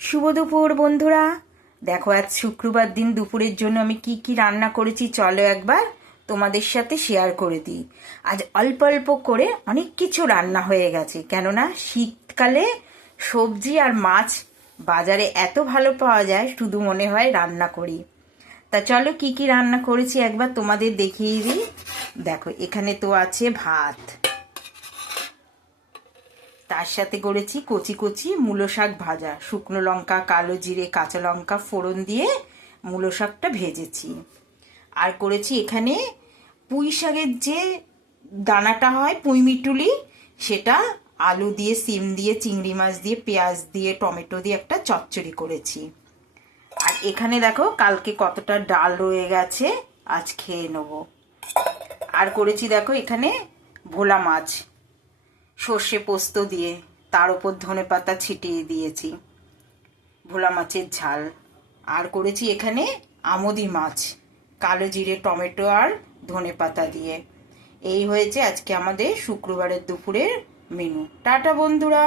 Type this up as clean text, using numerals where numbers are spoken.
শুভ দুপুর বন্ধুরা। দেখো আজ শুক্রবার দিন দুপুরের জন্য আমি কি কি রান্না করেছি চলো একবার তোমাদের সাথে শেয়ার করে দিই। আজ অল্প অল্প করে অনেক কিছু রান্না হয়ে গেছে, কেননা শীতকালে সবজি আর মাছ বাজারে এত ভালো পাওয়া যায়, শুধু মনে হয় রান্না করি। তা চলো কি কি রান্না করেছি একবার তোমাদের দেখিয়ে দিই। দেখো এখানে তো আছে ভাত, তার সাথে করেছি কচি কচি মূলো শাক ভাজা, শুকনো লঙ্কা, কালো জিরে, কাঁচা লঙ্কা ফোড়ন দিয়ে মূলো শাকটা ভেজেছি। আর করেছি এখানে পুঁই শাকের যে দানাটা হয় পুঁই মিটুলি, সেটা আলু দিয়ে, সিম দিয়ে, চিংড়ি মাছ দিয়ে, পেঁয়াজ দিয়ে, টমেটো দিয়ে একটা চচ্চড়ি করেছি। আর এখানে দেখো কালকে কতটা ডাল রয়ে গেছে, আজ খেয়ে নেবো। আর করেছি দেখো এখানে ভোলা মাছ সর্ষে পোস্ত দিয়ে, তার উপর ধনেপাতা ছিটিয়ে দিয়েছি, ভোলা মাছের ঝাল। আর করেছি এখানে আমোদি মাছ, কালো জিরে, টমেটো আর ধনেপাতা দিয়ে। এই হয়েছে আজকে আমাদের শুক্রবারের দুপুরের মেনু। টাটা বন্ধুরা।